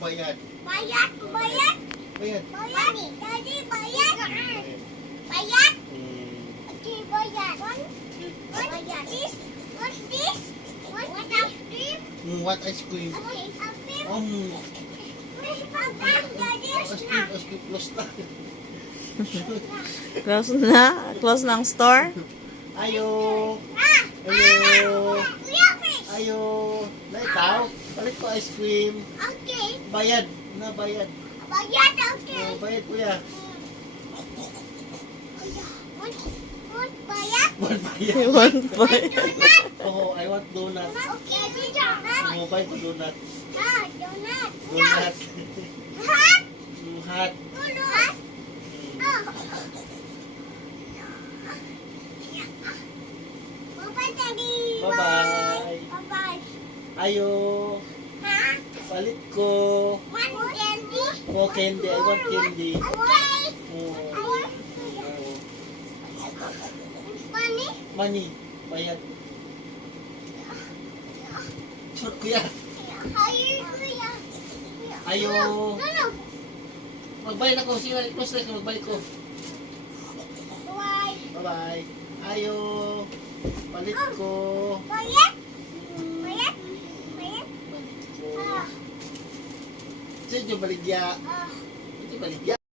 bayad? Bayad. Bayad. Bayad. Bayad. Daddy, bayad. Bayad. Okay, bayad. Bayad. What's this? What ice cream? What ice cream? Okay, ice cream. Ice cream, close na. Close na ang store. Ayo. Ayo. Na ikaw, balik ko ice cream. Okay. Bayad. Na bayad. Bayad, okay. Oh, bayad kuya. What bayad? What bayad? One point. Donut. Oh, I want donut. Okay, donut. Oh, buy ko donut. Donut. Donut. Hot. Hot. Donut. Bye-bye, Daddy. Bye-bye. Bye-bye. Ayo. Ha? Palit ko. One candy. Oh, candy. I want candy. Okay. Oh. Money. Money. Bayad. Short kuya. Ayo. No. Magbayad ako. Sige, close na ka. Magbayad ko. Bye. Bye-bye. Ayo. Palit ko. Bayad. Bayad. Bayad. Palit ko. Saan yung baligya? Ito yung baligya.